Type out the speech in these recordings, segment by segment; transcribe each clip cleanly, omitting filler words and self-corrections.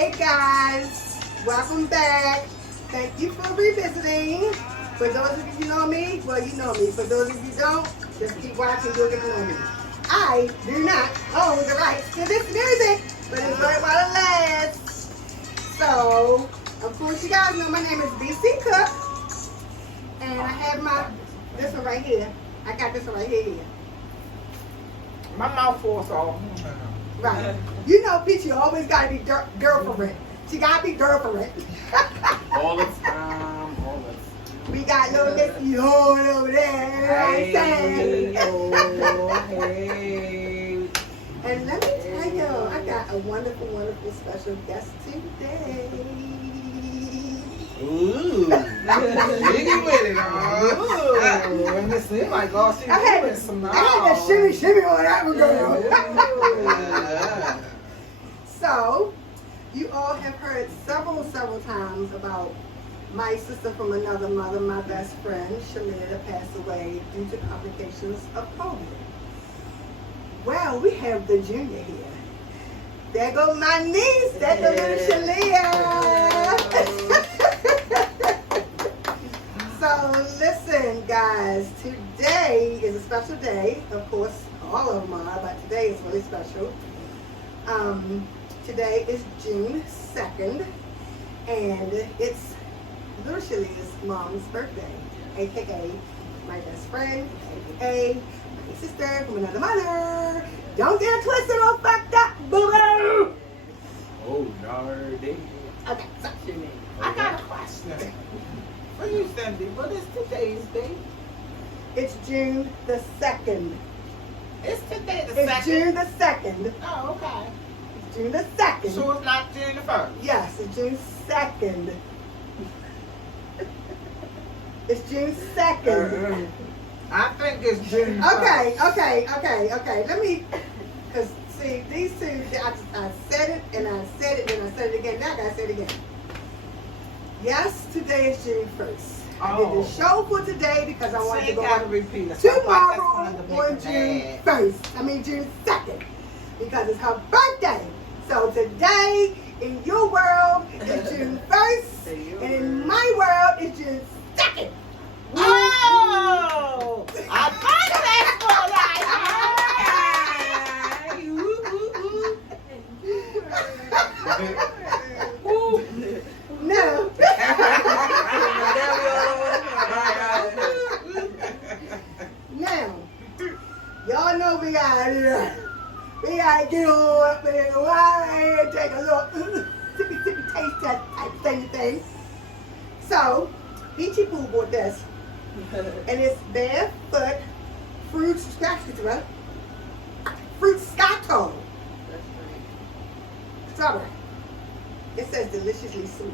Hey guys, welcome back. Thank you for revisiting. For those of you who know me, well you know me. For those of you who don't, just keep watching, you're gonna know me. I do not own the rights to this music, but enjoy it while it lasts. So, of course you guys know my name is BC Cook. And I have this one right here. I got this one right here. My mouth full, so. Right. You know, Peachy always got to be girlfriend. She got to be girlfriend. All the time, We got little Miss Young over there. Hey, hey. And let me tell you, I got a wonderful, wonderful special guest today. Ooh. Jiggy with it, and it seemed like all she doing some I had that shimmy on that one going on. So, you all have heard several times about my sister from another mother, my best friend, Shalia, passed away due to complications of COVID. Well, we have the junior here. There goes my niece, that's the little Shalia. So listen, guys, today is a special day. Of course, all of them are, but today is really special. Today is June 2nd, and it's little Shalia's mom's birthday, aka my best friend, aka my sister from another mother. Don't get it twisted or fucked up, boo-boo! Oh, nerdy. Okay, so I got a question. For you, Cindy, what is today's date? it's June the 2nd. It's today the It's 2nd. June the 2nd. Oh, okay. It's June the 2nd. So it's not June the 1st. Yes, it's June 2nd. It's June 2nd. I think it's June Okay. Let me, because see, these two, I said it and I said it and I said it again. Now I gotta say it again. Yes, today is June 1st. I did the show for today because I wanted to go on repeat tomorrow on June 1st. I mean June 2nd. Because it's her birthday. So today, in your world, is June 1st. And in my world, it's June 2nd. Oh! I thought that's what No. Now, y'all know we gotta get on up in the wine and take a look, tippy taste that type thing. So, Peachy Poo bought this, and it's barefoot fruit scotto. Strawberry. It says deliciously sweet.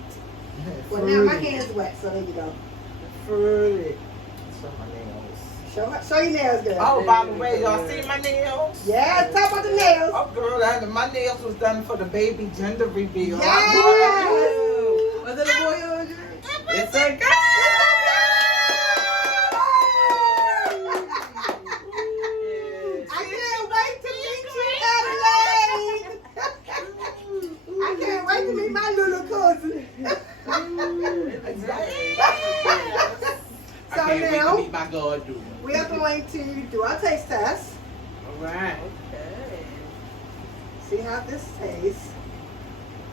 Well, now my hand's wet, so there you go. Fruity. Show my nails. Show your nails, girl. Oh, by the way, y'all see my nails? Yeah, talk about the nails. Oh, girl, my nails was done for the baby gender reveal. Yes. Was it a boy or a girl? It's a girl. I can't wait to meet you, Adelaide. I can't wait to meet my little cousin. So now, we are going to do our taste test. All right. Okay. See how this tastes.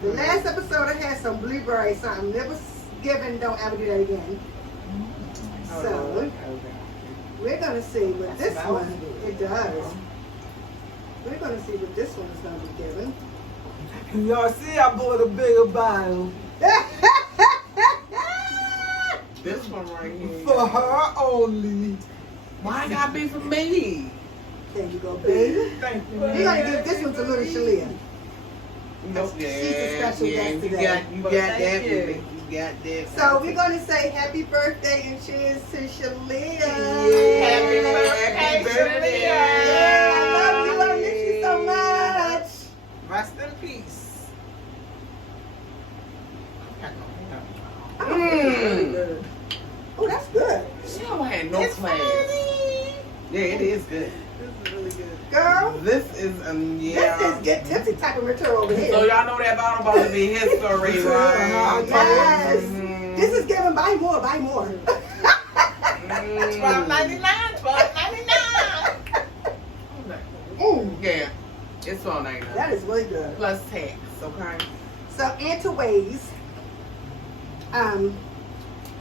The last episode I had some blueberry something. Never given, don't ever do that again. So, we're going to see what this one, it does. We're going to see what this one is going to be given. Y'all see I bought a bigger bottle. This one right here. For her only. Why gotta be for me? There you go, baby. Thank you. We're going to give this one to little Shalia. Nope. She's a special guest today. You got that, baby. You got that. So we're going to say happy birthday and cheers to Shalia. Happy birthday. Yeah, I love you. I miss you so much. Rest in peace. Really good. Oh, that's good. She don't have no It's class. funny. Yeah, it is good. This is really good. Girl, This is yeah. this is get tipsy type of material over here. So y'all know that bottle about to be history, right? Yes. Mhm. This is giving buy more, buy more. Mm. $12.99, $12.99. Mm, Yeah, it's $12.99 that is really good. plus tax. Okay. So Interways.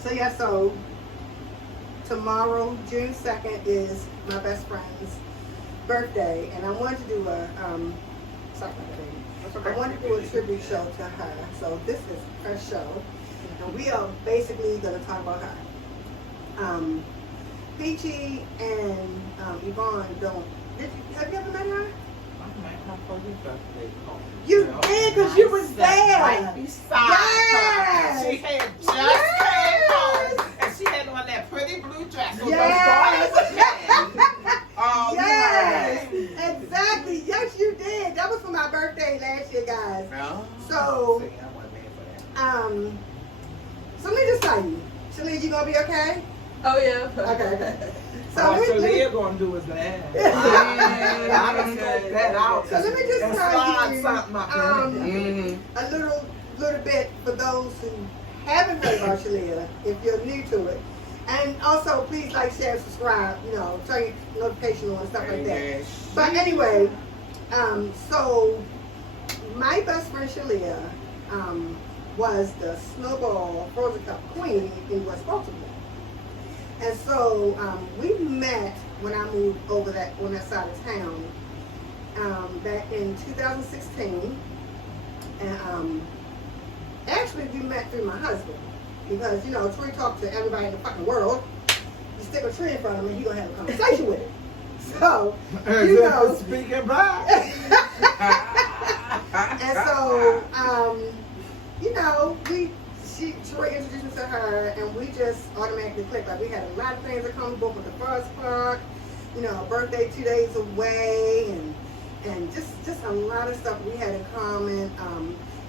So yeah, so tomorrow, June 2nd, is my best friend's birthday, and I wanted to do a sorry about that, baby. I wanted to do a tribute show to her. So this is her show, and we are basically going to talk about her. Peachy and Yvonne don't. Have you ever met her? You did, because you was there. Right beside her. She had just came home, and she had on that pretty blue dress. So Yes. Oh, Yes, exactly. Yes, you did. That was for my birthday last year, guys. No. So, so let me just tell you, Shalia, you gonna be okay? Oh yeah. Okay. So All let me, Leah gonna do is laugh. I done scoped that out. so let me just And tell slide you something up there. Mm-hmm. a little bit for those who haven't heard about Shalia, if you're new to it. And also, please like, share, subscribe, turn your notification on and stuff like that. But anyway, so my best friend Shalia was the Snowball Frozen Cup queen in West Baltimore. And so we met when I moved over on that side of town back in 2016. And actually we met through my husband. Because, Tree talks to everybody in the fucking world. You stick a tree in front of him and he's going to have a conversation with it. So, Speaking back. and so, Troy introduced me to her, and we just automatically clicked. Like, we had a lot of things that come both with the first park, birthday 2 days away, and just a lot of stuff we had in common.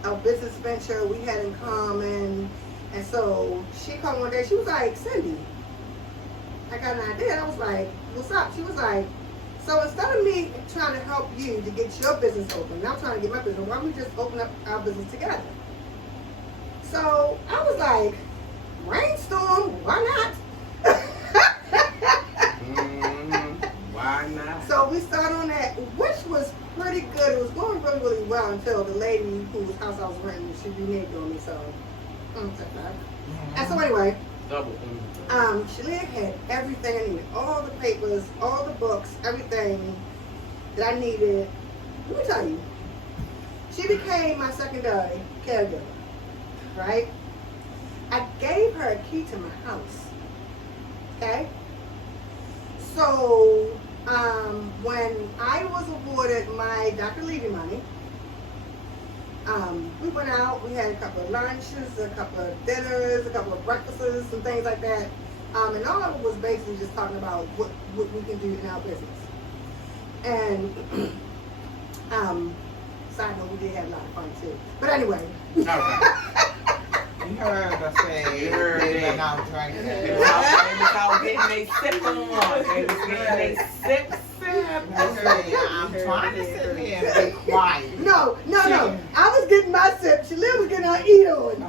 Our business venture we had in common. And so she called one day, she was like, Cindy, I got an idea. I was like, what's up? She was like, so instead of me trying to help you to get your business open, and I'm trying to get my business, why don't we just open up our business together? So I was like, brainstorm, why not? Why not? So we started on that, which was pretty good. It was going really, really well until the lady whose house I was renting, she reneged on me, so. And so anyway, Shalia had everything I needed. All the papers, all the books, everything that I needed. Let me tell you, she became my secondary caregiver, right? I gave her a key to my house, okay? So, when I was awarded my Dr. Levy money, we went out, we had a couple of lunches, a couple of dinners, a couple of breakfasts, and things like that. And all of it was basically just talking about what we can do in our business. And, side note, we did have a lot of fun too. But anyway. You heard her say, You heard they it. been out drinking. They was out getting they sip on. They was getting they sip. I'm trying to sit here and be quiet. No. I was getting my sip. Shalia was getting her eat on.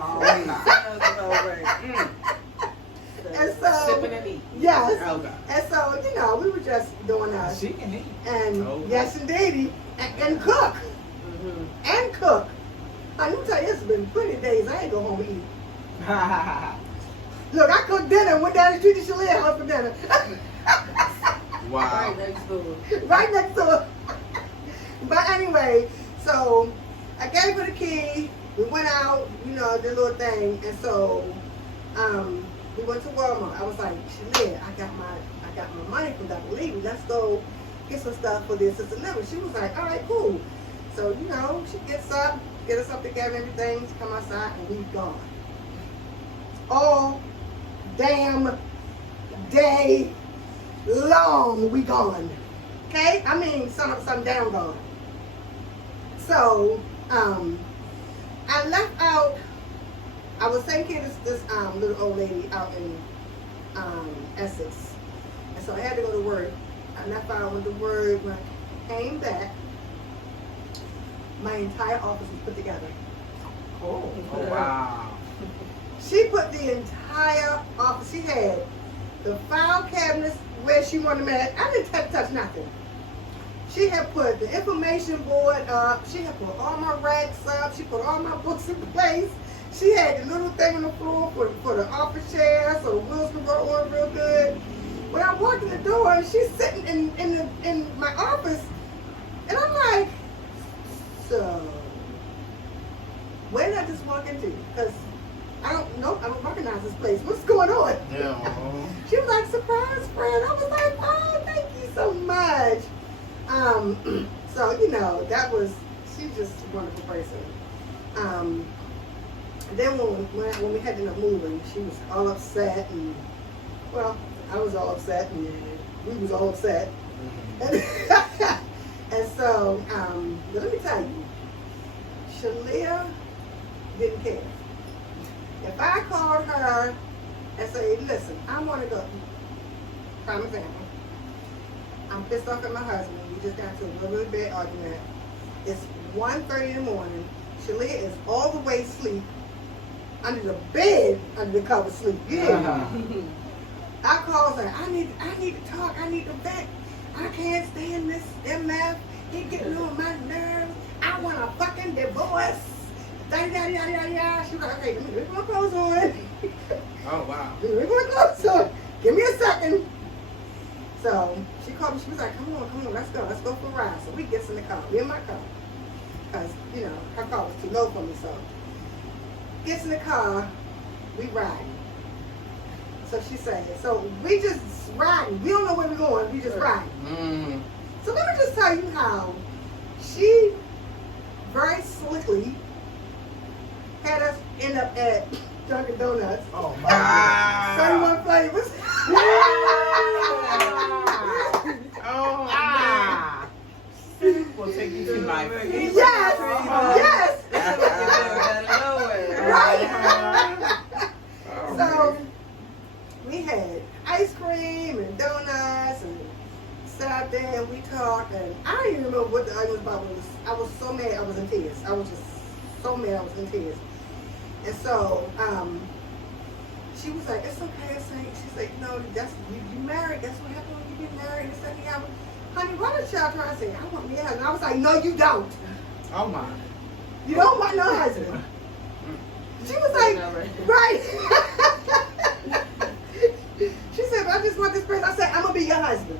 And so, Sipping and eating. yes. Okay. And so, we were just doing us. She can eat. And Oh. yes, indeed, and cook. And cook. Let me tell you, it's been plenty of days I ain't go home and eat. Look, I cooked dinner and went down the street to Shalia house for dinner. Wow. Right next door. But anyway, so I gave her the key. We went out, did a little thing, and so we went to Walmart. I was like, Shalia, I got my money from Dr. Levy. Let's go get some stuff for the assisted living. She was like, all right, cool. So she gets up, get us up together, and everything. She come outside, and we gone. All damn day long we gone. Okay? I mean, sun up, sun down gone. So, I left out, I was taking care of this little old lady out in Essex. And so I had to go to work. I left out with the word, came back, my entire office was put together. Oh, wow. She put the entire office. She had the file cabinets where she wanted them at. I didn't touch nothing. She had put the information board up. She had put all my racks up. She put all my books in place. She had the little thing on the floor for the office chair so the wheels could roll on real good. When I walked in the door, she's sitting in my office, and I'm like, so where did I just walk into? Because I don't recognize this place. What's going on? Yeah. She was like, surprise friend. I was like, oh, thank you so much. So, she's just a wonderful person. Then when we had to end up moving, she was all upset, and, well, I was all upset, and we was all upset. And so, but let me tell you, Shalia didn't care. If I called her and say, listen, I want to go, prime example, I'm pissed off at my husband, we just got into a really bad argument, it's 1:30 in the morning, Shalia is all the way asleep, under the bed, under the cover sleep, I called her, I need to talk, I need to vent, I can't stand this MF, he getting on my nerves, I want a fucking divorce. She was like, okay, let me put my clothes on. Oh, wow. Let me put my clothes on. Give me a second. So she called me. She was like, come on, let's go for a ride. So we gets in the car, me in my car. Because, her car was too low for me. So gets in the car, we riding. So she said, so we just riding. We don't know where we're going. We just riding. Mm. So let me just tell you how she very slickly had us end up at Dunkin' Donuts. Oh, my God. 31 flavors. Oh, Ah. We'll take you to my Yes. Right. So we had ice cream and donuts and sat there and we talked, and I didn't even remember what the argument about was. I was so mad I was in tears. I was just so mad I was in tears. And so she was like, it's okay, she's like, no, that's you married, that's what happened when you get married. It's like, yeah, honey, why did y'all try to say, I want me a husband? I was like, no, you don't. Oh, my. You don't want no husband. She was like, right. She said, but I just want this person. I said, I'm going to be your husband.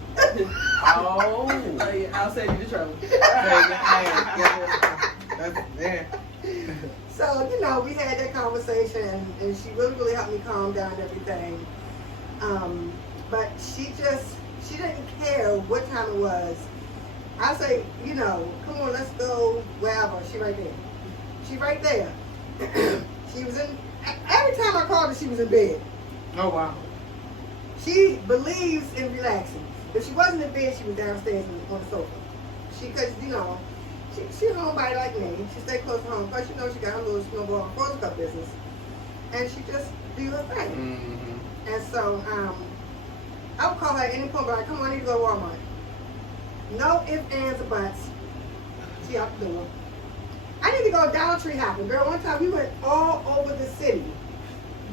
Oh, yeah, I'll save you the trouble. Yeah. So, we had that conversation, and she really, really helped me calm down and everything. But she didn't care what time it was. I say, come on, let's go wherever. She right there. She right there. She was in, every time I called her, she was in bed. Oh, wow. She believes in relaxing. If she wasn't in bed, she was downstairs on the sofa. Because, she's a homebody like me. She stayed close to home. Plus, she got her little snowball and frozen cup business. And she just do her thing. Mm-hmm. And so, I would call her at any point, but like, come on, I need to go to Walmart. No ifs, ands, or buts. She out the door. I need to go Dollar Tree hopping. Girl, one time we went all over the city.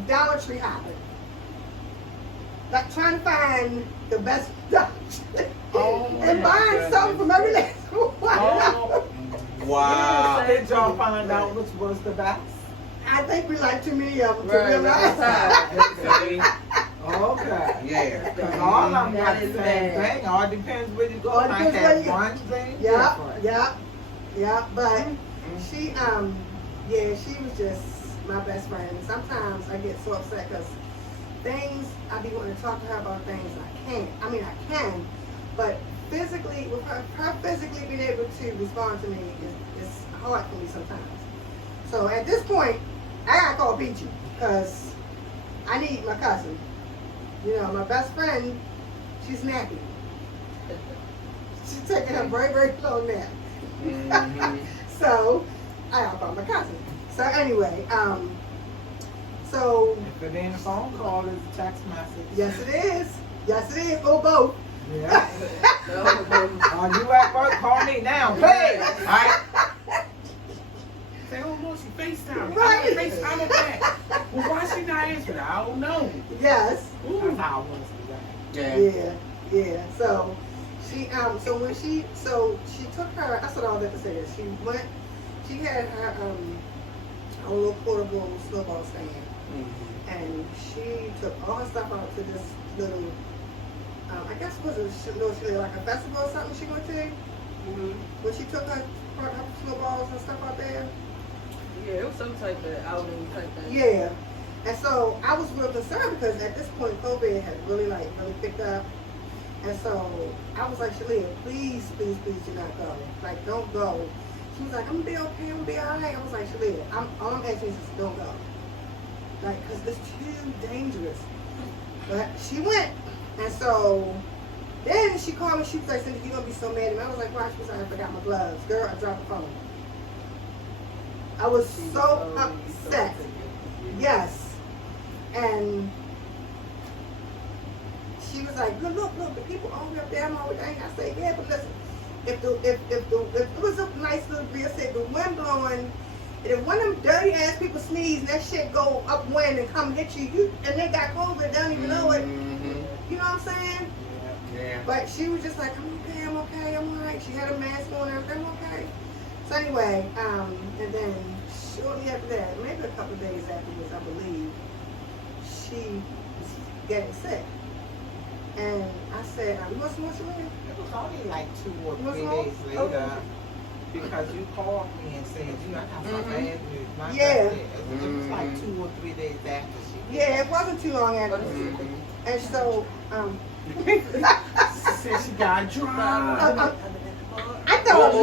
Dollar Tree hopping. Like trying to find the best Dollar Tree. And buying something from every last one. Oh, Wow. Did y'all find out which was the best? I think we like too many of them to Right, realize. Okay. yeah. Because all of them got the That is same bad. thing. All depends where you go. All Might depends where have you go. one thing Yeah, different. yeah. But she, she was just my best friend. And sometimes I get so upset because I be wanting to talk to her about things I can't. I mean, I can, but physically, with her physically being able to respond to me is hard for me sometimes. So at this point, I gotta call Peachy because I need my cousin. My best friend, she's nappy. She's taking her very, very slow nap. Mm-hmm. So I gotta call my cousin. So anyway, so If it ain't a phone call, it's a text message. yes it is. Yes it is. Or both. Yeah. You at work, call me now, please. Alright? Say, oh no, she FaceTime. Right. I'm FaceTime her back. Well, why she not answering? I don't know. Yes. That's how I want to be that. Yeah. So she took her. I said all that to say this. She had her a little portable snowball stand, and she took all her stuff out to this little. I guess was it like a festival or something she went to. When she took her snowballs and stuff out there. Yeah, it was some type of outing type thing. Yeah. And so I was real concerned because at this point COVID had really picked up. And so I was like, Shalia, please do not go. Like, don't go. She was like, I'm gonna be okay, I'm gonna be alright. I was like, Shalia, all I'm asking is just don't go. Like, cause it's too dangerous. But she went. And so then she called me, she was like, Cindy, you're gonna be so mad at me. I was like, why? She was like, I forgot my gloves. Girl, I dropped the phone. I was so upset. Yes. And she was like, look, the people all the way up there, I'm always angry. I said, yeah, but listen, if it was a nice little breeze, I said the wind blowing, and if one of them dirty ass people sneeze and that shit go upwind and come hit you, and they got COVID, they don't even know it. You know what I'm saying? Yeah. But she was just like, I'm okay, I'm alright. She had a mask on and everything, I'm okay. So anyway, and then shortly after that, maybe a couple of days afterwards, I believe, she was getting sick. And I said, you want some more Shalia? It was only like 2 or 3 What's wrong? days later because you called me and said, I got some bad news. My Yeah. sister, it was like 2 or 3 days after she. Yeah, it wasn't too long after. And so, She said she got drunk. I thought,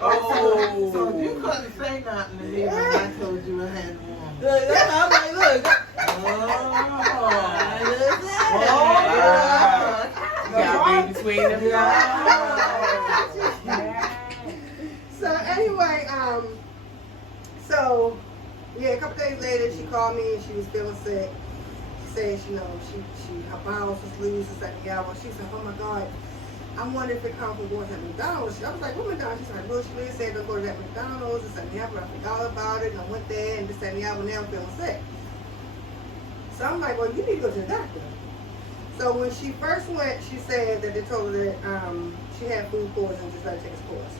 Oh. So you couldn't say nothing to me when I told you I had one. I'm like, look. Got between them. So anyway, so yeah, a couple days later, she called me and she was feeling sick. She said, her bowels was loose and second hour. She said, oh my God, I wonder if it comes from going to that McDonald's. I was like, what McDonald's? She's like, well, she said don't go to that McDonald's and second hour. I forgot all about it and I went there and this and the hour now I'm feeling sick. So I'm like, well, you need to go to the doctor. So when she first went, she said that they told her that she had food poisoning, just let her take a course.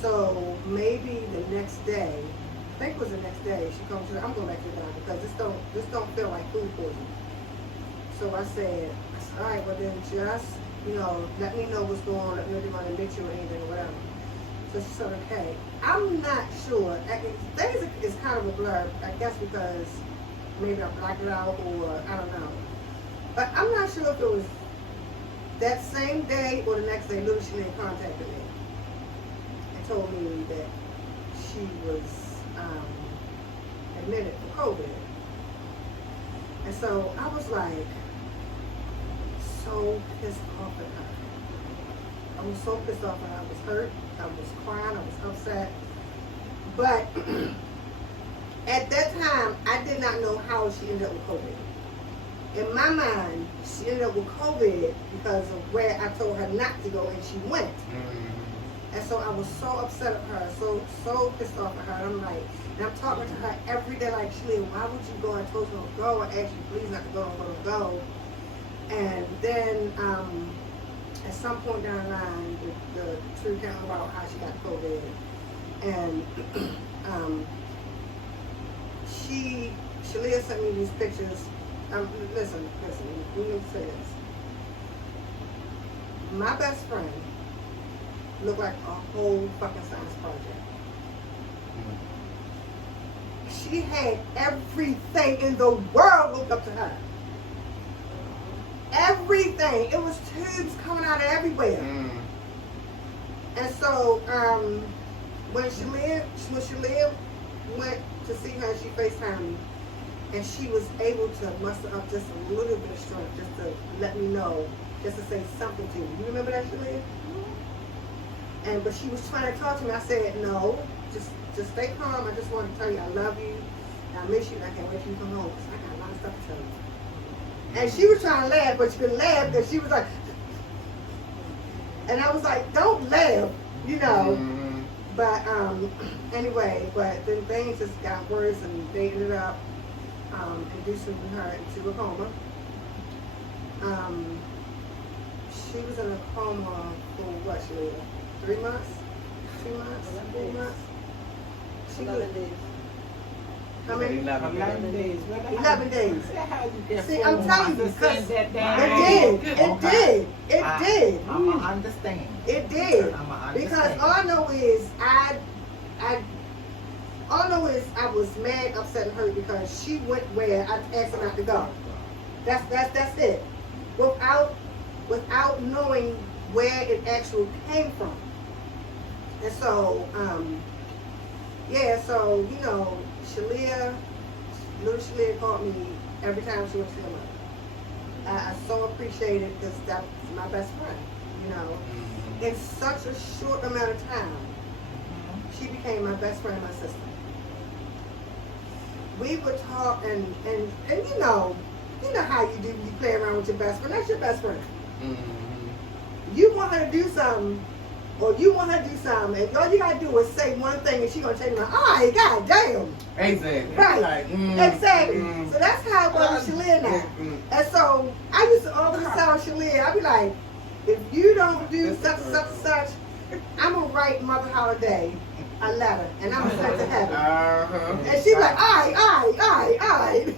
So maybe the next day, I think it was the next day, she comes to her, I'm going back to the doctor because this don't feel like food poisoning. So I said, all right, well then just, let me know what's going on, let me know if you're going to admit you or anything or whatever. So she said, okay. I'm not sure. Things is kind of a blur, I guess because maybe I blacked it out or I don't know. But I'm not sure if it was that same day or the next day Little Shalia contacted me and told me that she was admitted for COVID. And so I was like so pissed off at her. I was so pissed off at her. I was hurt. I was crying. I was upset. But at that time, I did not know how she ended up with COVID. In my mind, she ended up with COVID because of where I told her not to go and she went. And so I was so upset at her, so pissed off at her. I'm like, and I'm talking to her every day like, Shalia, why would you go? I told you to go. I asked you please not to go. I'm going to go. And then at some point down the line, the truth came about how she got COVID. And Shalia sent me these pictures. Listen, let me say this. My best friend looked like a whole fucking science project. She had everything in the world hooked up to her. Everything. It was tubes coming out of everywhere. And so when Shalia went to see her, she FaceTimed me. And she was able to muster up just a little bit of strength just to let me know, just to say something to me. You remember that, Shalia? But she was trying to talk to me. I said, no, just stay calm. I just want to tell you I love you. I miss you. I can't wait for you to come home because I got a lot of stuff to tell you. And she was trying to laugh, but she couldn't laugh because she was like, and I was like, don't laugh, you know. Mm-hmm. But anyway, but then things just got worse, and they ended up inducing her into a coma. She was in a coma for what, Sheila? 3 months? 2 months? 4 months? She 11 was, days. how many? 11 days. 11 days. How you get See, 4 I'm telling you, months to because send that it down? did. It did. It did. I'ma understand. It did. I'ma Because understand. all I know is all I know is I was mad, upset, and hurt because she went where I asked her not to go. That's it. Without knowing where it actually came from. And so, yeah, so, you know, little Shalia called me every time she went to the mother. I so appreciate it because that's my best friend, you know. In such a short amount of time, she became my best friend and my sister. We would talk and you know how you do when you play around with your best friend. That's your best friend. Mm-hmm. You want her to do something, or you want her to do something, and all you gotta do is say one thing, and she gonna change my eye. God damn. Exactly. Right. Like, Exactly. So that's how it was with Shalia now. And so I used to always tell Shalia, I'd be like, if you don't do such and such and such, I'm gonna write Mother Holiday a letter, and I'm gonna send it to heaven. Uh-huh. And she's like, aye.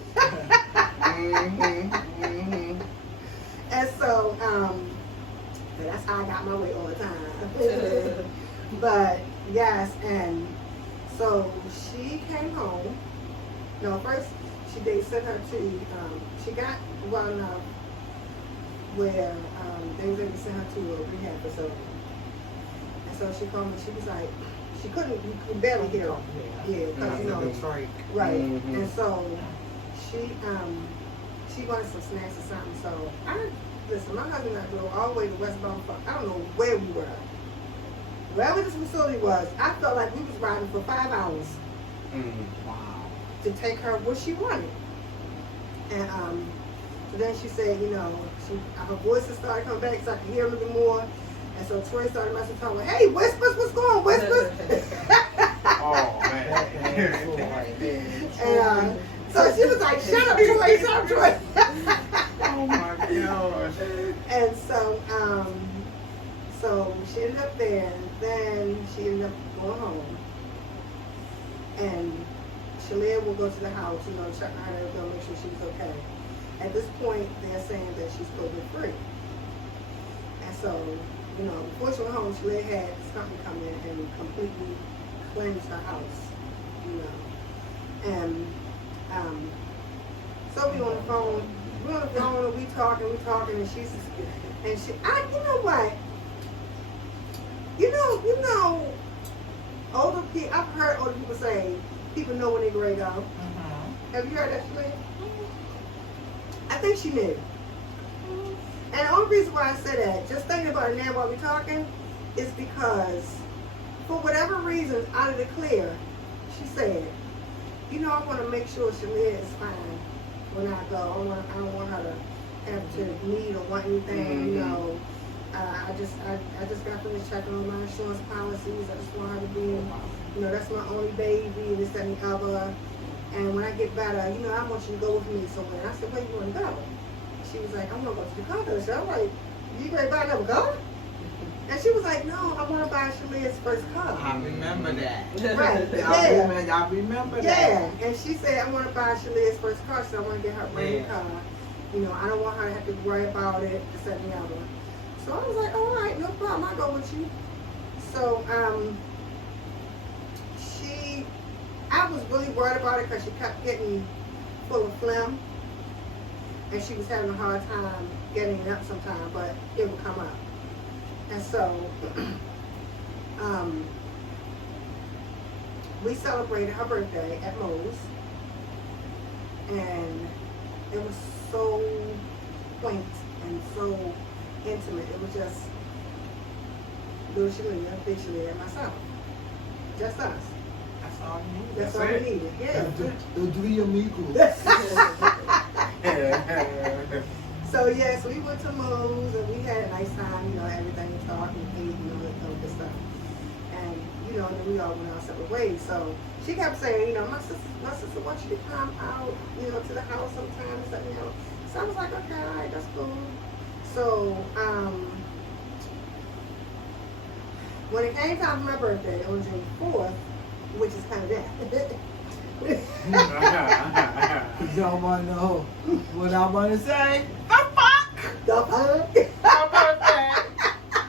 Mm-hmm. Mm-hmm. And so, that's how I got my way all the time. But yes, and so she came home. No, first they sent her to. She got well enough where they was able to send her to a rehab facility. And so she called me. She was like, she couldn't. You could barely hear her. Yeah, because you know. Right. Mhm. And so she wanted some snacks or something. So listen, my husband and I drove all the way to West Bumfuck. I don't know where we were. Wherever this facility was, I felt like we was riding for 5 hours Mm-hmm. to take her where she wanted. And so then she said, you know, her voices started coming back so I could hear a little bit more. And so Troy started messing with her, hey, Whispers, what's going on, Whispers? Oh, man. And so she was like, shut up, Troy, shut up, Troy. Oh, my gosh. And so, so she ended up there, and then she ended up going home. And Shalia will go to the house, you know, check on her, go make sure she's okay. At this point, they're saying that she's COVID-free. And so, you know, before she went home, Shalia had this company come in and completely cleanse her house, you know. And so we on the phone, and we talking, and she, you know what? You know, older people, I've heard older people say, people know when they're ready to go. Have you heard that, Shalia? I think she knew. And the only reason why I say that, just thinking about it now while we're talking, is because, for whatever reason, out of the clear, she said, you know, I want to make sure Shalia is fine when I go. I don't want her to have to need or want anything, you know. I just got finished checking on my insurance policies. I just want her to be, you know, that's my only baby, and this, that, and the other. And when I get better, you know, I want you to go with me somewhere. I said, where you want to go? She was like, I want to go to the condo. So I'm like, you ready to buy another car? And she was like, no, I want to buy Shalia's first car. I remember that. Right, Y'all remember that. Yeah, and she said, I want to buy Shalia's first car, so I want to get her a brand new car. You know, I don't want her to have to worry about it, this, that, and the other. So I was like, all right, no problem, I'll go with you. So, I was really worried about it because she kept getting full of phlegm. And she was having a hard time getting it up sometime, but it would come up. And so, we celebrated her birthday at Moe's. And it was so quaint and so intimate. It was just little Shalia, big Shalia, and myself. Just us. That's all you need. That's all we needed. Yeah. The three amigos. So yeah, so we went to Moe's and we had a nice time, you know, everything was talking, ate, and all that good stuff. And, you know, then we all went our separate ways. So she kept saying, you know, my sister wants you to come out, you know, to the house sometime, so, you know. So I was like, okay, all right, that's cool. So, when it came time for my birthday on June 4th, which is kind of that. Y'all want to know what I want to say? The fuck? How about that?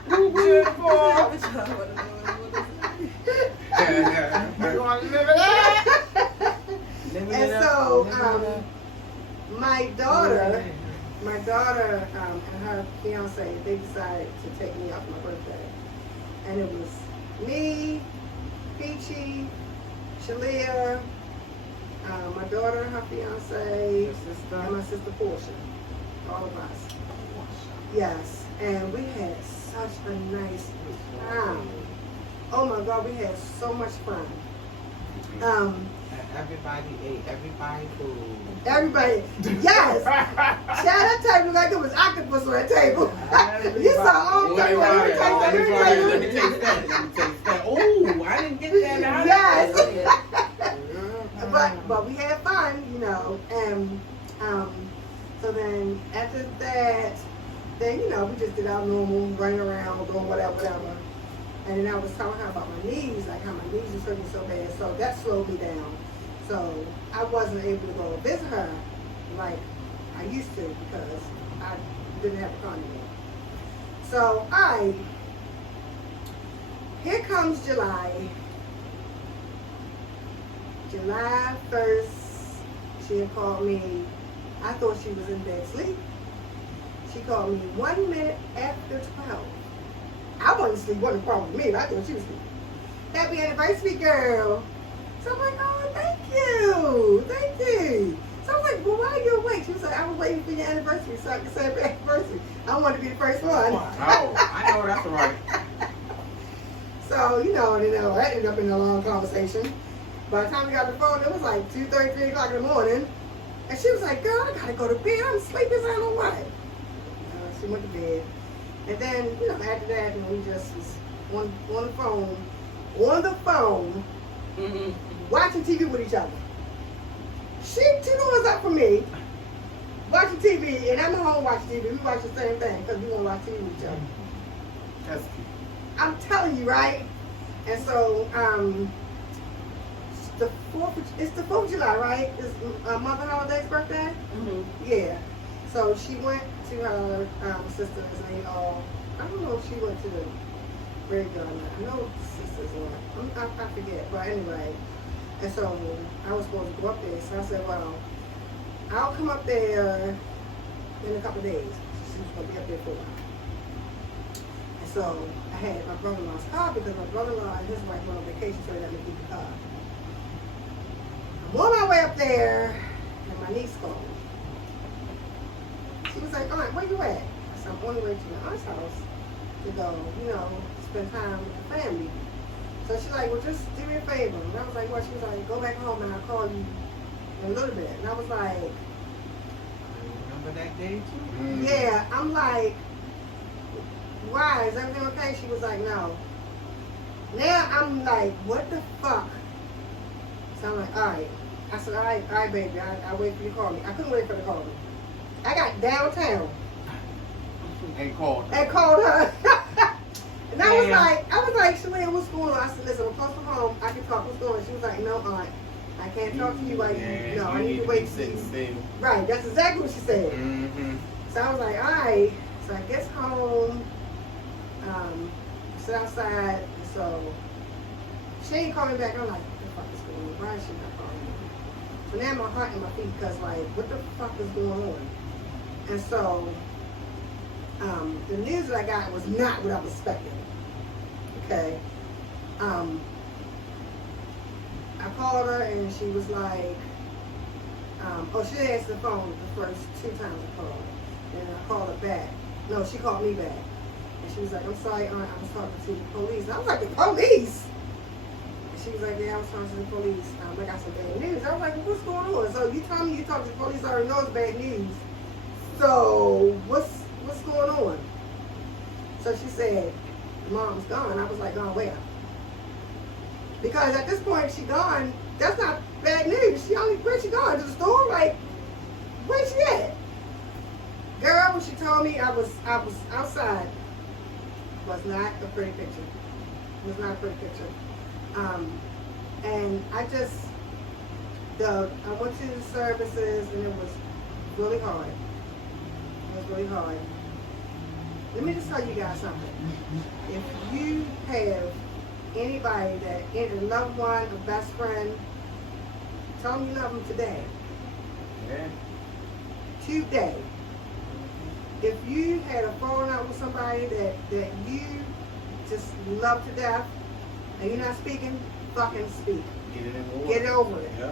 Beautiful. You want to live it up? And so, my daughter and her fiance, they decided to take me out for my birthday. And it was me, Peachy, Shalia, my daughter and her fiance, and my sister Portia. All of us. Yes. And we had such a nice time. Oh my God, we had so much fun. Everybody ate everybody food. Everybody, yes. Chad, that table like it was octopus on that table. You saw all Wait, people. let me taste that. Oh, I didn't get that out. Yes. But we had fun, you know, and so then after that, then you know we just did our normal running around, doing whatever. And then I was telling her about my knees, like how my knees was hurting so bad, so that slowed me down. So I wasn't able to go visit her like I used to because I didn't have a car anymore. So here comes July 1st, she had called me. I thought she was in bed asleep. She called me 1 minute after 12. I wasn't asleep, wasn't a problem with me, but I thought she was asleep. Happy anniversary, girl. So I'm like, oh, thank you. So I'm like, well, why are you awake? She was like, I was waiting for your anniversary so I could say happy anniversary. I wanted to be the first one. Oh, I know that's right. So, you know, I ended up in a long conversation. By the time we got the phone, it was like 2:30, 3 o'clock in the morning. And she was like, girl, I gotta go to bed. I'm sleepy as I don't know what. She went to bed. And then, you know, after that, we just was on the phone, watching TV with each other. She 2 doors up from me, watching TV, and I'm at home watching TV. We watch the same thing because we want to watch TV with each other. That's cute. I'm telling you, right? And so, it's the 4th of July, right? It's Mother Holiday's birthday? Mm-hmm. Yeah. So she went to her sisters and they all, I don't know if she went to the graveyard or not. I know sisters or I forget. But anyway, and so I was supposed to go up there. So I said, well, I'll come up there in a couple of days. She was going to be up there for a while. And so I had my brother-in-law's car because my brother-in-law and his wife went on vacation, so they let me keep the car. I'm on my way up there, and my niece called. She was like, Aunt, where you at? I said, I'm on the way to my aunt's house to go, you know, spend time with the family. So she's like, well, just do me a favor. And I was like, what? She was like, go back home and I'll call you in a little bit. And I was like, Remember that day too? yeah. I'm like, why? Is everything okay? She was like, no. Now I'm like, what the fuck? So I'm like, all right. I said, all right, baby. I'll wait for you to call me. I couldn't wait for her to call me. I got downtown And called her. and called her. And I was like, Shalane, what's going on? I said, listen, I'm close to home. I can talk. What's going on? She was like, no, Aunt. I can't talk to you right now. I need to wait for you. Right, that's exactly what she said. Mm-hmm. So I was like, all right. So I get home, sit outside, and so she ain't calling me back. I'm like, what the fuck is going on? Why is she not calling me? So now my heart in my feet because like, what the fuck is going on? And so the news that I got was not what I was expecting. Okay. I called her and she was like, she didn't answer the phone the first 2 times I called. And I called her back. No, she called me back. And she was like, I'm sorry, Aunt, I was talking to the police. And I was like, the police? And she she was like, yeah, I was talking to the police. I got some bad news. I was like, well, what's going on? So you tell me you talked to the police, already know it's bad news. So what's going on? So she said, Mom's gone. I was like, gone where? Because at this point she gone, that's not bad news. Where's she gone? To the store? Like, where's she at? Girl, when she told me I was outside, was not a pretty picture. It was not a pretty picture. And I went to the services and it was really hard. It was really hard. Let me just tell you guys something. If you have anybody that, a loved one, a best friend, tell them you love them today. Yeah. Today. If you had a falling out with somebody that you just love to death and you're not speaking, fucking speak. Get it in the Get it over it. Yeah.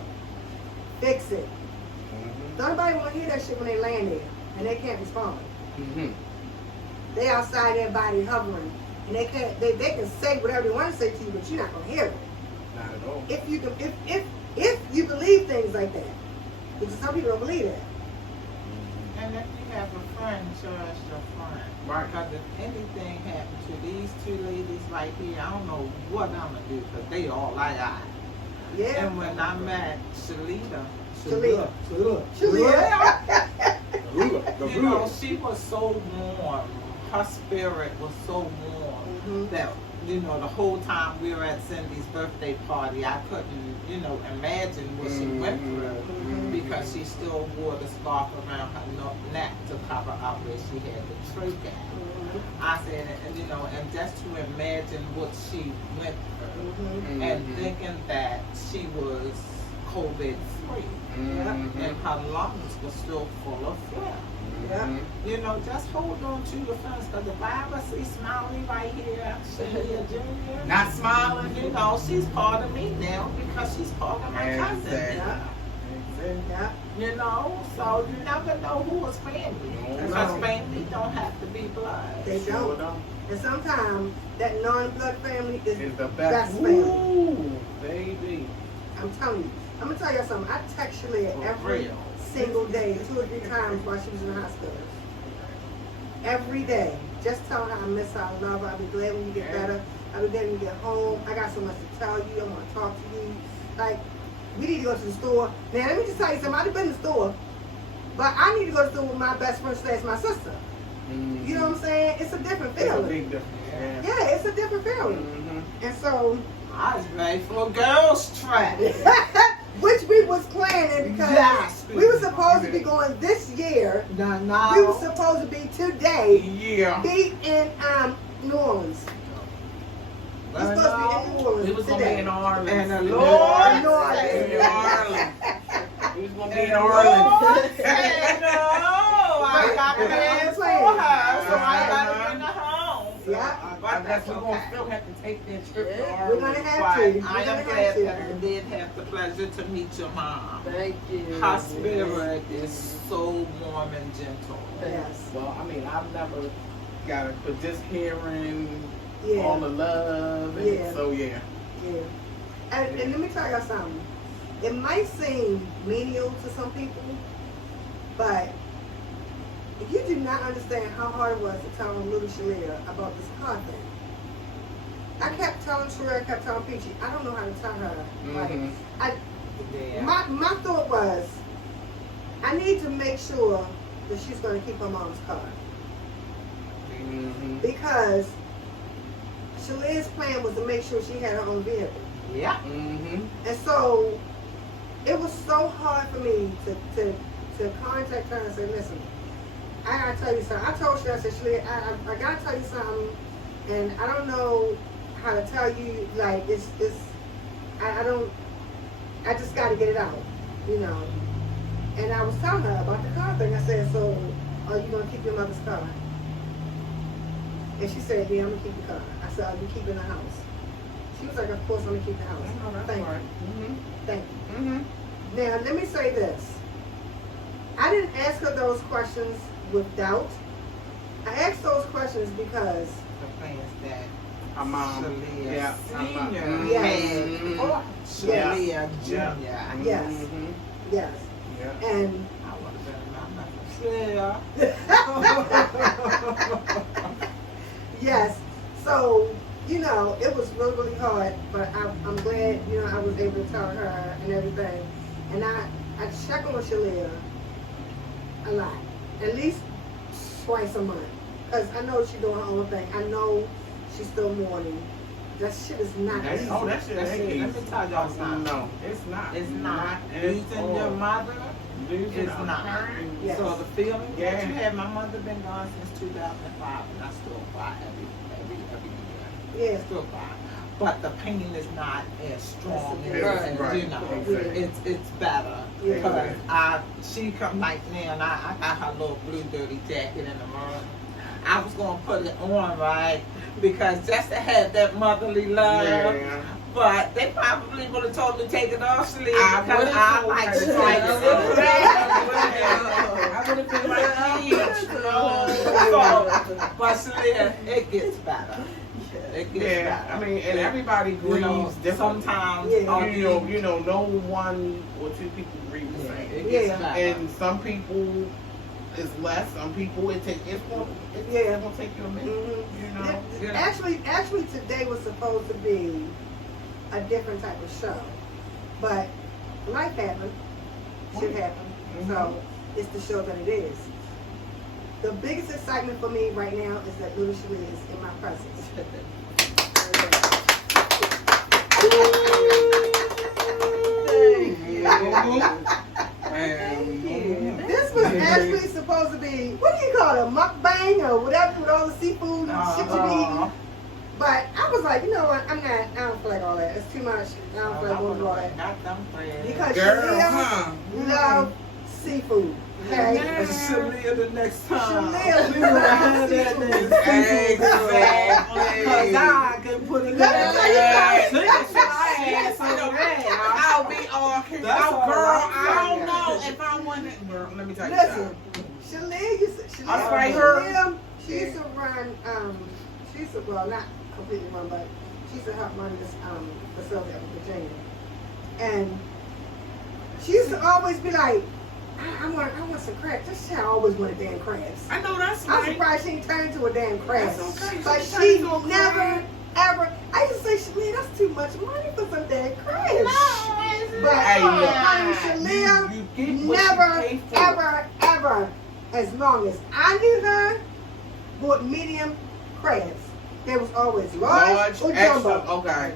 Fix it. Mm-hmm. Nobody want to hear that shit when they land there and they can't respond. Mm-hmm. They outside their body hovering and they can say whatever they want to say to you, but you're not gonna hear it. Not at all. If you believe things like that, because some people don't believe that. And if you have a friend, trust your friend. Right. Because if anything happened to these two ladies right here, I don't know what I'm going to do because they all like I. Yeah. And when I met Shalita, Shalia. you know, she was so warm. Her spirit was so warm Mhm. that, you know, the whole time we were at Cindy's birthday party, I couldn't, you know, imagine what she went through because she still wore the scarf around her neck to cover up where she had the trach at. I said, and you know, and just to imagine what she went through and thinking that she was COVID free and her lungs were still full of phlegm. Yeah. You know, just hold on to your friends because if I ever see Smiley right here, Shalia Jr., Not smiling. you know, she's part of me now because she's part of my cousin. Exactly. Yeah. You know, so you never know who is family. Because family don't have to be blood. They Sure don't. don't. And sometimes that non-blood family is It's the best best. family. Ooh, baby. I'm telling you. I'm gonna tell you something. I text Shalia For every real. single day, 2 or 3 times while she was in the hospital. Every day. Just tell her I miss her, I love her, I'll be glad when you get better. I'll be glad when you get home. I got so much to tell you, I wanna talk to you. Like, we need to go to the store. Now let me just tell you something, I've been in the store, but I need to go to the store with my best friend / my sister. You know what I'm saying? It's a different It's a feeling. big difference. Yeah. Yeah, it's a different feeling. And so, I was ready for a girls' trip. which we was planning because Yes. we were supposed to be going this year. No. We were supposed to be today, Yeah. be in New Orleans. We're supposed to be in New Orleans We was gonna be today. in Orleans. And the In Lord New Orleans. said In New Orleans. We was gonna be in Lord Orleans. said no. I got plans for her, so I gotta bring her home. Yeah. I guess we're gonna still have to take that trip to Yeah. Orleans. We're gonna have But to. I We're gonna am have glad to. that I did have the pleasure to meet your mom. Thank you. Her spirit is so warm and gentle. Yes. Well, I mean, I've never got it, but just hearing Yeah. all the love, and Yeah. so yeah. Yeah. And let me tell y'all something. It might seem menial to some people, but if you do not understand how hard it was to tell little Shalia about this car thing. I kept telling Shalia, I kept telling Peachy, I don't know how to tell her. Like, Yeah. my thought was, I need to make sure that she's going to keep her mom's car. Because Shalia's plan was to make sure she had her own vehicle. Yeah. And so it was so hard for me to contact her and say, listen, I gotta tell you something. I told her, I said, Shalia, I gotta tell you something, and I don't know how to tell you, like, I just gotta get it out, you know. And I was telling her about the car thing. I said, so are you gonna keep your mother's car? And she said, yeah, I'm gonna keep the car. I said, are you keeping the house? She was like, of course I'm gonna keep the house. Thank you. Thank you. Now, let me say this. I didn't ask her those questions with doubt. I asked those questions because The plans that Her mom. Shalia Yeah. Senior Yes. had Shalia Junior. Yes. Mhm. Yes. Yeah. And I would have been my Shalia. yes. So, you know, it was really, really hard, but I'm glad, you know, I was able to tell her and everything. And I check on Shalia a lot, at least twice a month. Because I know she's doing her own thing. I know she's still mourning. That shit is not That's, easy. oh, that shit That's ain't it. easy. Let me tell y'all something. No, it's not. It's not. at Losing your all. mother Losing is a not. parent. Yes. So the feeling Yeah. that you had, my mother been gone since 2005, and I still cry every year. Yeah. Still cry. But the pain is not as strong That's as, right. Right. you know. Exactly. It's better. Yeah. Because she come like now, and I got her little blue dirty jacket in the morning. I was gonna put it on, right? Because just to have that motherly love. Yeah. But they probably would have told me to take it off, sleeve, I because would've I told like her to to like take it. it off. I would have been like, huge, you know. But Celia, it gets better. It gets Yeah, better. I mean, and everybody You grieves know, differently. sometimes Yeah. You know, no one or two people grieve the same. it gets Yeah. better. And some people is less. Some people it's Yeah. gonna take you a minute. Mhm. You know. Yeah, Actually, today was supposed to be a different type of show, but life happened. Shit happened. So it's the show that it is. The biggest excitement for me right now is that little Shalia is in my presence. Thank you. This was actually supposed to be, what do you call it, a mukbang or whatever with all the seafood and shit you be eating. But I was like, you know what, I don't feel like all that. It's too much. I don't feel like going through all that. Got them friends. Because Girl, Shalia huh? love seafood. Okay? Yeah. Shalia the next time. Shalia We gonna have that seafood. next Exactly. Cause I can put it in Let me tell you there. something. I'll be all kicked That's out, all girl. right. I don't know if I want it. Girl, let me tell you Listen, something. Shalia used to, That's right, her. Shalia, she used to run, she used to, well, not completely run, but she used to help run this facility up in Virginia. And she used to always be like, I want some crabs. This child always wanted damn crabs. I know that's I'm right. surprised she ain't turned into a damn crab. That's okay. But She she turned into a never, crab. ever, I used to say, Shalia, that's too much money for some damn crabs. No, But Hey, honey, You Shalia, get what never, you pay for. ever, as long as I knew her, bought medium crabs. There was always large, or extra. jumbo. Okay.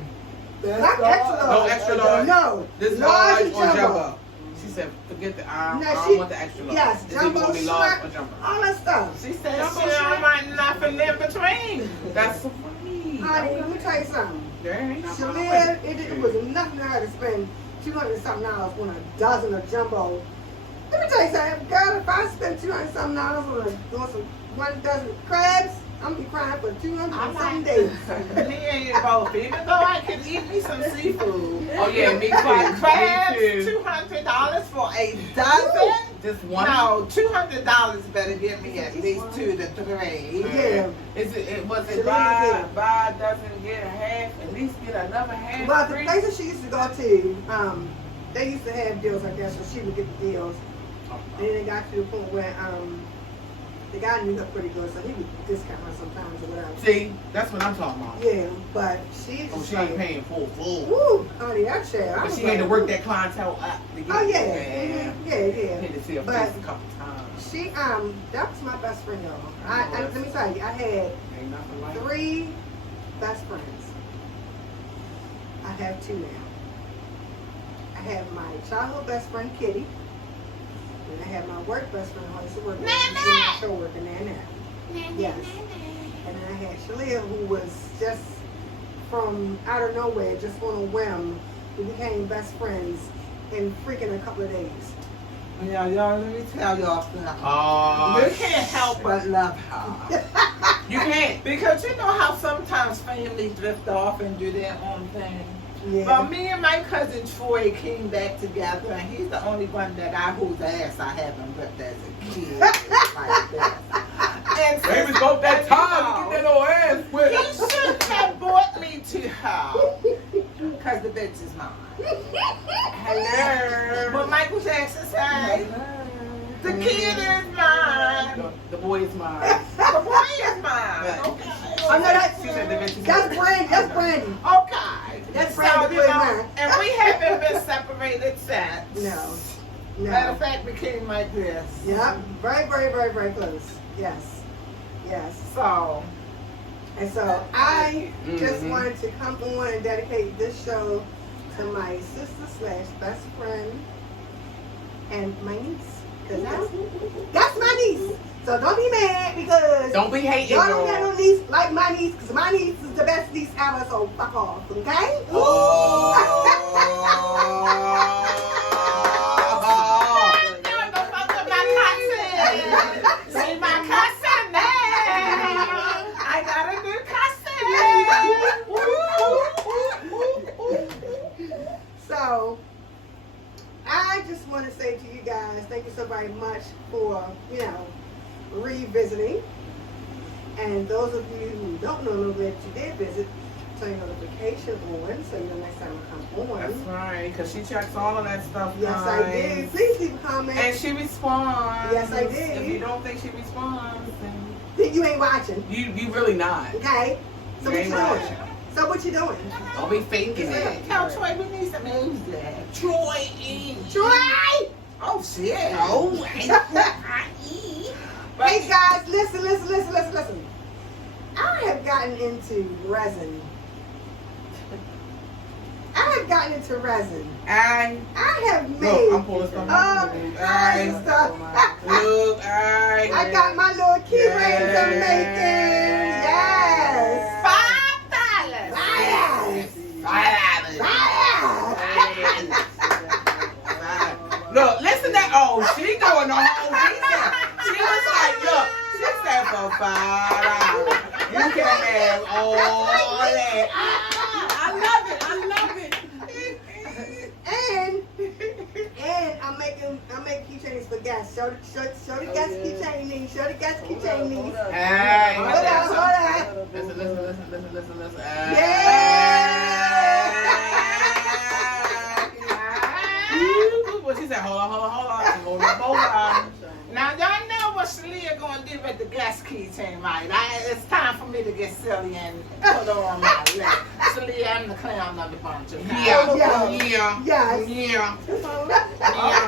Not extra large. No extra large. No. This large large or jumbo. She said, forget the I No, don't she- want the extra large. yes, It's either jumbo gonna be large shrimp. or jumbo. All that stuff. She said Jumbo she don't shrimp. want nothing in between. That's so funny. Honey, let me tell you something. There ain't nothing wrong Shalia, with it was nothing to her to spend $200-something on a dozen of jumbo. Let me tell you something, girl, if I spend $200-something on some 1 dozen crabs, I'm gonna be crying for 200-something days. Me and you both. Even though I can eat me some seafood. Oh yeah, me too. But crabs, Me too. $200 for a dozen? Just one. No, $200 better give me at least 2 to 3. Yeah. Is it was Shalia it buy did. buy doesn't get a half, at least get another half. Well, the free? places she used to go to, they used to have deals like that, so she would get the deals. And then it got to the point where the guy knew her pretty good, so he would discount her sometimes or whatever. See, that's what I'm talking about. Yeah, but she's Oh, just she ain't like, paying full. woo, honey, that shit. I But was she had to like, work that clientele up to get Oh, yeah. Yeah. Mhm. Yeah. Had to see her But- face a couple times. She, that was my best friend, y'all. Let me tell you, I had Ain't nothing like it. 3 best friends. I have 2 now. I have my childhood best friend, Kitty. And I have my work best friend, who I used to work with. She's in my show working Nana. Yes. And then I had Shalia, who was just from out of nowhere, just on a whim, we became best friends in freaking a couple of days. Yeah, y'all, let me tell y'all something. Oh, You can't help but love her. You can't. Because you know how sometimes families drift off and do their own thing. Yeah. But me and my cousin Troy came back together, and he's the only one that whose ass I haven't whipped as a kid. Like that. And Baby, go that time to get that old ass he whipped. shouldn't have bought took me to her because the bitch is mine. Hello. What Michael Jackson said, the kid is mine. The boy is mine. The boy is mine. Okay. I know She said the bitch is that's mine. Brandy. That's Brandy. Okay. That's So, Brandy. you know, and we haven't been separated since. No. Matter No. of fact, we came like this. Yep. Very, very, very, very close. Yes. Yes. So, And so I just Mhm. wanted to come on and dedicate this show to my sister / best friend and my niece. 'Cause that's my niece. So don't be mad because Don't be hating, y'all don't got girl. no niece like my niece, because my niece is the best niece ever, so fuck off, okay? Oh. don't fuck up my cousin. See my cousin now. I got a new cousin. So, I just want to say to you guys, thank you so very much for, revisiting. And those of you who don't know that you did visit, turn your notification on so you know next time I come That's on. right, because she checks all of that stuff. Yes, I guys. did. Please leave a comment. And she responds. Yes, I did. If you don't think she responds, then Then you ain't watching, you really not. okay? So You what ain't you doing? watching. So what you doing? Don't be faking it. Tell Troy we need some music. Troy E. Try! Oh shit. Oh, Hey guys, listen. I have gotten into resin. I I have look, made I'm pulling stuff all out. kinds of stuff. Look, I got my little key rings I'm making. Yes. $5. Look, listen to she doing the whole reason. She was like, look, she said for $5. You can have all that. I love it. And I'm making keychains for guests. Show the guest keychain niece. Show the guest keychain niece. Hey, Hold on. Listen. What she said, hold on. Hold on. Now y'all know what Shalia gonna do with the guest keychain, right? It's time for me to get silly and put her on my list. Shalia, I'm the clown of the bunch. Okay? Yes. I'm the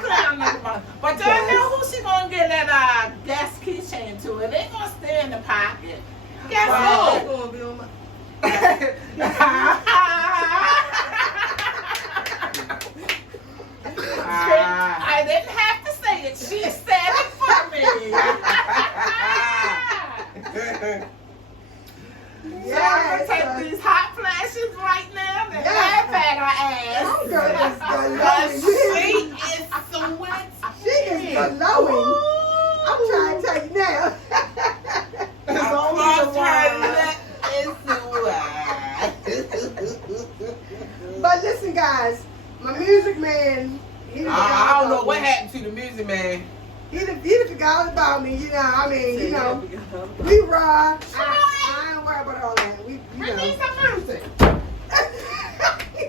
clown of the bunch. But y'all know who she gonna get that guest keychain to? It ain't gonna stay in the pocket. Guess Right. who? Gonna be on my. I didn't have to say it. She said it for me. So I'm gonna take these hot flashes right now and laugh at her ass. Oh, girl, that's glowing. She is glowing. I'm trying to tell you now. But listen, guys, my music man, he done I forgot don't know about what me. happened to the music man. He done forgot about me, we rock. I ain't worried about all that. We need some music.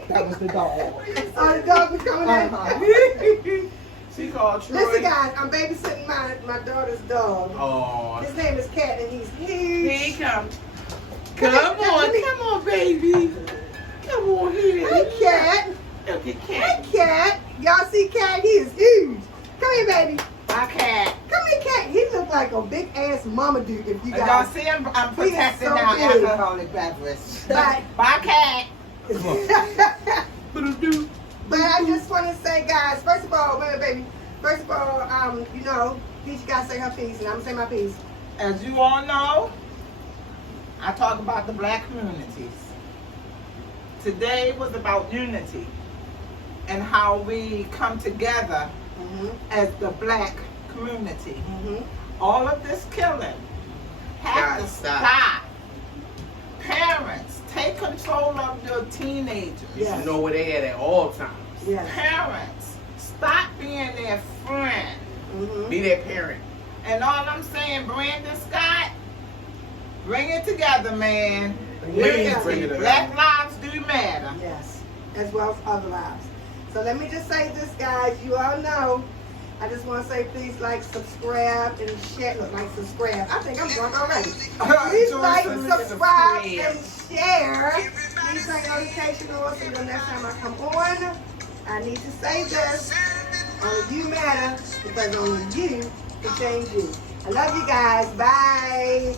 That was the dog. Oh, the dog was coming in. She called Troy. Listen, guys, I'm babysitting my daughter's dog. Oh, His name is Cat, and he's huge. here he comes. Come Come on, on, baby. Come on here. Hey, Cat. Look at Hey, Cat. Cat. Y'all see Cat? He is huge. Come here, baby. My cat. Come here, Cat. He look like a big ass mama dude. If you Y'all guys. see, I'm He is protecting so our big. alcoholic beverage. But My cat. but I just want to say, guys. First of all, wait a minute, baby. First of all, Peach gotta say her piece, and I'm gonna say my piece. As you all know, I talk about the black communities. Today was about unity and how we come together as the black community. All of this killing has to stop. Parents, take control of your teenagers. You should know where they at all times. Yes. Parents, stop being their friend. Be their parent. And all I'm saying, Brandon Scott, bring it together, man. Please bring it Black around. lives do matter. Yes, as well as other lives. So let me just say this, guys. You all know. I just want to say, please like, subscribe, and share. Look, like, subscribe. I think I'm drunk already. Please like, subscribe, and share. Please turn notification on so the next time I come on. I need to say this. Only you matter because only you can change you. I love you guys. Bye.